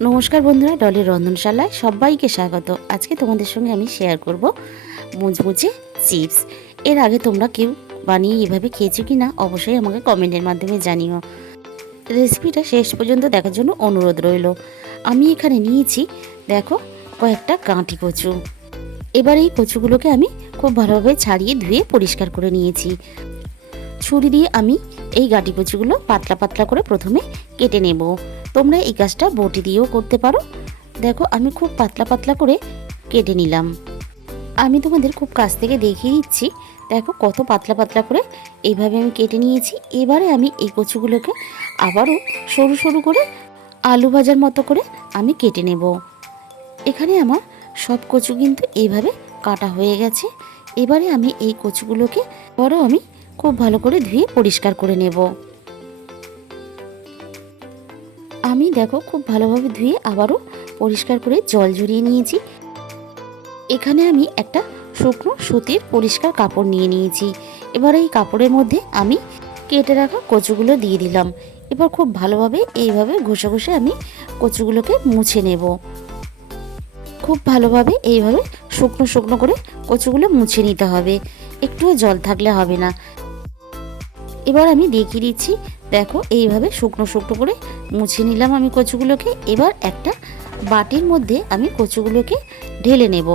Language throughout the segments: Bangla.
নমস্কার বন্ধুরা, ডলির রন্ধনশালায় সবাইকে স্বাগত। আজকে তোমাদের সঙ্গে আমি শেয়ার করব মুচমুচে চিপস। এর আগে তোমরা কেউ বানিয়ে এভাবে খেয়েছো কি না অবশ্যই আমাকে কমেন্টের মাধ্যমে জানিও। রেসিপিটা শেষ পর্যন্ত দেখার জন্য অনুরোধ রইল। আমি এখানে নিয়েছি দেখো কয়েকটা গাঁটি কচু। এবার এই কচুগুলোকে আমি খুব ভালোভাবে ছাড়িয়ে ধুয়ে পরিষ্কার করে নিয়েছি। ছুরি দিয়ে আমি এই গাঁটি কচুগুলো পাতলা পাতলা করে প্রথমে কেটে নেব। তোমরা এই কাজটা বটি দিয়েও করতে পারো। দেখো আমি খুব পাতলা পাতলা করে কেটে নিলাম। আমি তোমাদের খুব কাছ থেকে দেখিয়ে দিচ্ছি। দেখো কত পাতলা পাতলা করে এইভাবে আমি কেটে নিয়েছি। এবারে আমি এই কচুগুলোকে আবারও সরু সরু করে আলু ভাজার মতো করে আমি কেটে নেব। এখানে আমার সব কচু কিন্তু এইভাবে কাটা হয়ে গেছে। এবারে আমি এই কচুগুলোকে আবারও আমি খুব ভালো করে ধুয়ে পরিষ্কার করে নেব। আমি দেখো খুব ভালোভাবে ধুয়ে আবারও পরিষ্কার করে জল ঝরিয়ে নিয়েছি। এখানে আমি একটা শুকনো সুতির পরিষ্কার কাপড় নিয়ে নিয়েছি। এবার এই কাপড়ের মধ্যে আমি কেটে রাখা কচুগুলো দিয়ে দিলাম। এবার খুব ভালোভাবে এইভাবে ঘষে ঘষে আমি কচুগুলোকে মুছে নেব। খুব ভালোভাবে এইভাবে শুকনো শুকনো করে কচুগুলো মুছে নিতে হবে, একটুও জল থাকলে হবে না। এবার আমি দেখিয়ে দিচ্ছি, দেখো এইভাবে শুকনো শুকনো করে মুছে নিলাম আমি কচুগুলোকে। এবার একটা বাটির মধ্যে আমি কচুগুলোকে ঢেলে নেব।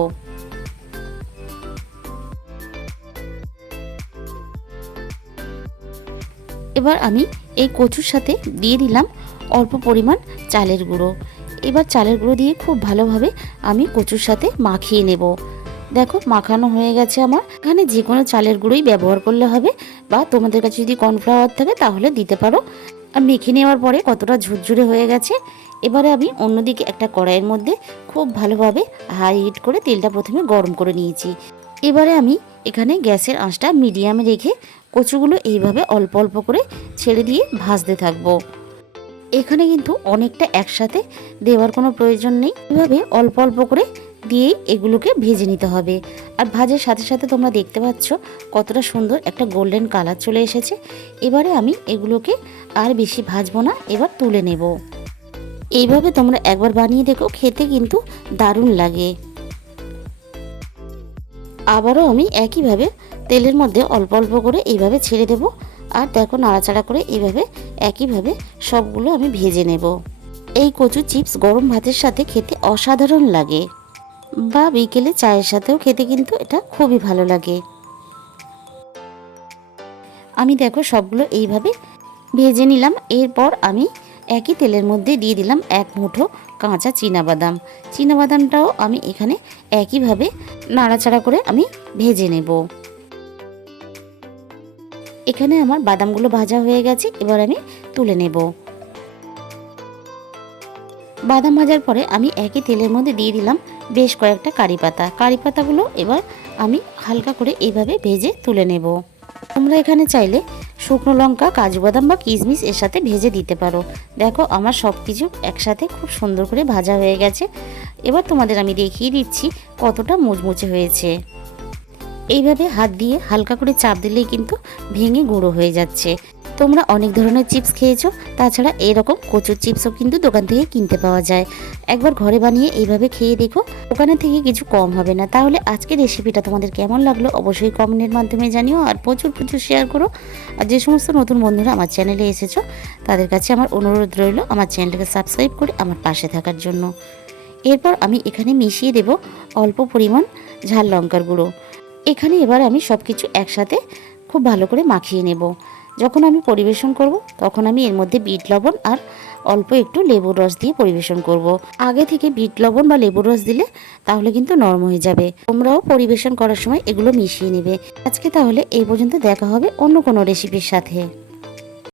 এবার আমি এই কচুর সাথে দিয়ে দিলাম অল্প পরিমাণ চালের গুঁড়ো। এবার চালের গুঁড়ো দিয়ে খুব ভালোভাবে আমি কচুর সাথে মাখিয়ে নেব। দেখো মাখানো হয়ে গেছে আমার। এখানে যে কোনো চালের গুঁড়োই ব্যবহার করলে হবে, বা তোমাদের কাছে যদি কর্নফ্লাওয়ার থাকে তাহলে দিতে পারো। আর মেখে নেওয়ার পরে কতটা ঝুরঝুরে হয়ে গেছে। এবারে আমি অন্যদিকে একটা কড়াইয়ের মধ্যে খুব ভালোভাবে হাই হিট করে তেলটা প্রথমে গরম করে নিয়েছি। এবারে আমি এখানে গ্যাসের আঁচটা মিডিয়ামে রেখে কচুগুলো এইভাবে অল্প অল্প করে ছেড়ে দিয়ে ভাজতে থাকবো। এখানে কিন্তু অনেকটা একসাথে দেওয়ার কোনো প্রয়োজন নেই, এভাবে অল্প অল্প করে দিয়েই এগুলোকে ভেজে নিতে হবে। আর ভাজার সাথে সাথে তোমরা দেখতে পাচ্ছ কতটা সুন্দর একটা গোল্ডেন কালার চলে এসেছে। এবারে আমি এগুলোকে আর বেশি ভাজবো না, এবার তুলে নেব। এইভাবে তোমরা একবার বানিয়ে দেখো, খেতে কিন্তু দারুণ লাগে। আবারও আমি একইভাবে তেলের মধ্যে অল্প অল্প করে এইভাবে ছেড়ে দেব। আর দেখো নাড়াচাড়া করে এইভাবে একইভাবে সবগুলো আমি ভেজে নেব। এই কচু চিপস গরম ভাতের সাথে খেতে অসাধারণ লাগে, বা বিকেলে চায়ের সাথেও খেতে কিন্তু এটা খুবই ভালো লাগে। আমি দেখো সবগুলো এইভাবে ভেজে নিলাম। এরপর আমি একই তেলের মধ্যে দিয়ে দিলাম এক মুঠো কাঁচা চীনাবাদামটাও আমি এখানে একইভাবে নাড়াচাড়া করে আমি ভেজে নেব। এখানে আমার বাদামগুলো ভাজা হয়ে গেছে, এবার আমি তুলে নেব। বাদাম ভাজার পরে আমি একই তেলের মধ্যে দিয়ে দিলাম বেশ কয়েকটা কারি পাতাগুলো এবার আমি হালকা করে এইভাবে ভেজে তুলে নেব। তোমরা এখানে চাইলে শুকনো লঙ্কা, কাজু বাদাম বা কিশমিশ এর সাথে ভেজে দিতে পারো। দেখো আমার সব কিছু একসাথে খুব সুন্দর করে ভাজা হয়ে গেছে। এবার তোমাদের আমি দেখিয়ে দিচ্ছি কতটা মুচমুচে হয়েছে। এইভাবে হাত দিয়ে হালকা করে চাপ দিলেই কিন্তু ভেঙে গুঁড়ো হয়ে যাচ্ছে। তোমরা অনেক ধরনের চিপস খেয়েছো, তাছাড়া এরকম কচুর চিপসও কিন্তু দোকান থেকে কিনতে পাওয়া যায়। একবার ঘরে বানিয়ে এইভাবে খেয়ে দেখো, দোকানের থেকে কিছু কম হবে না। তাহলে আজকের রেসিপিটা তোমাদের কেমন লাগলো অবশ্যই কমেন্টের মাধ্যমে জানিও, আর প্রচুর প্রচুর শেয়ার করো। আর যে সমস্ত নতুন বন্ধুরা আমার চ্যানেলে এসেছো তাদের কাছে আমার অনুরোধ রইল আমার চ্যানেলটাকে সাবস্ক্রাইব করে আমার পাশে থাকার জন্য। এরপর আমি এখানে মিশিয়ে দেব অল্প পরিমাণ ঝাল লঙ্কার গুঁড়ো। এখানে এবার আমি সব কিছু একসাথে খুব ভালো করে মাখিয়ে নেব। যখন আমি পরিবেশন করব তখন আমি এর মধ্যে বিট লবণ আর অল্প একটু লেবুর রস দিয়ে পরিবেশন করব। আগে থেকে বিট লবণ বা লেবুর রস দিলে তাহলে কিন্তু নরম হয়ে যাবে। তোমরাও পরিবেশন করার সময় এগুলো মিশিয়ে নেবে। আজকে তাহলে এই পর্যন্ত, দেখা হবে অন্য কোনো রেসিপির সাথে।